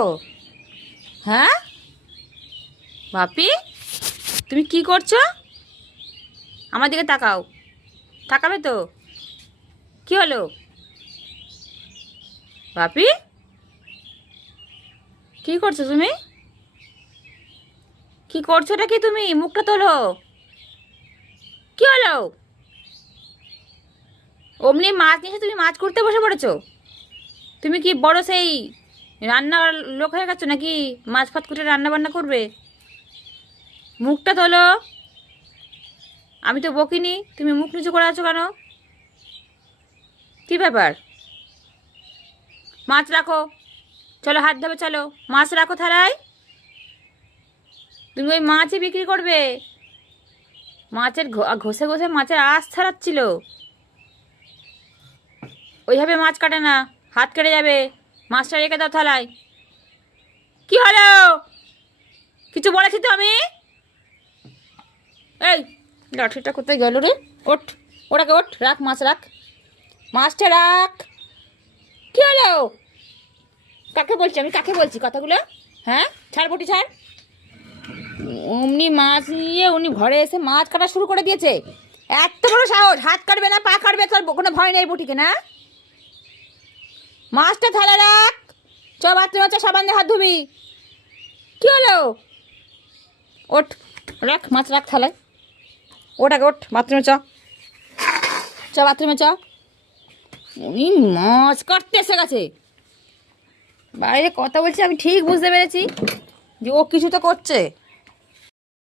ও হ্যাঁ বাপি, তুমি কি করছো? আমার দিকে তাকাও। তাকাবে তো? কি হলো বাপি? কি করছো তুমি? কি করছোটা কি তুমি? মুখটা তোলো। কি হলো? অমনি মাছ নিয়ে এসে তুমি মাছ করতে বসে পড়েছো? তুমি কি বড় সেই রান্নার লোক হয়ে গেছো নাকি? মাছ ফাত করে রান্না বান্না করবে? মুখটা তোলো। আমি তো বকিনি, তুমি মুখ নিচু করে আছো কেন? কি ব্যাপার? মাছ রাখো। চলো হাত ধোবে, চলো মাছ রাখো থালায়। তুমি ওই মাছই বিক্রি করবে? মাছের ঘষে ঘষে মাছের আঁশ ছাড়াচ্ছিল। ওইভাবে মাছ কাটে না, হাত কেটে যাবে। মাছটা রেখে দাও থালায়। কি হলো? কিছু বলেছি তো আমি? এই লাঠিটা কোথায় গেল রে? ওঠ, ওটাকে ওঠ, রাখ মাছ রাখ, মাছটা রাখ। কি হলো? কাকে বলছি আমি, কাকে বলছি কথাগুলো? হ্যাঁ, ছাড় বটি ছাড়। অমনি মাছ নিয়ে উনি ঘরে এসে মাছ কাটা শুরু করে দিয়েছে। এত বড় সাহস! হাত কাটবে না, পা কাটবে, তোর কোনো ভয় নেই বুটিকে না? মাছটা থালা রাখ। চ বাথরুমে চ, সাবান দিয়ে হাত ধুবি। কি হলো? ওঠ, রাখ মাছ রাখ থালায়। ওটাকে ওঠ, বাথরুমে চ। চ বাথরুমে চ। উনি মাছ কাটতে এসে গেছে। বাইরে কথা বলছি, আমি ঠিক বুঝতে পেরেছি যে ও কিছু তো করছে।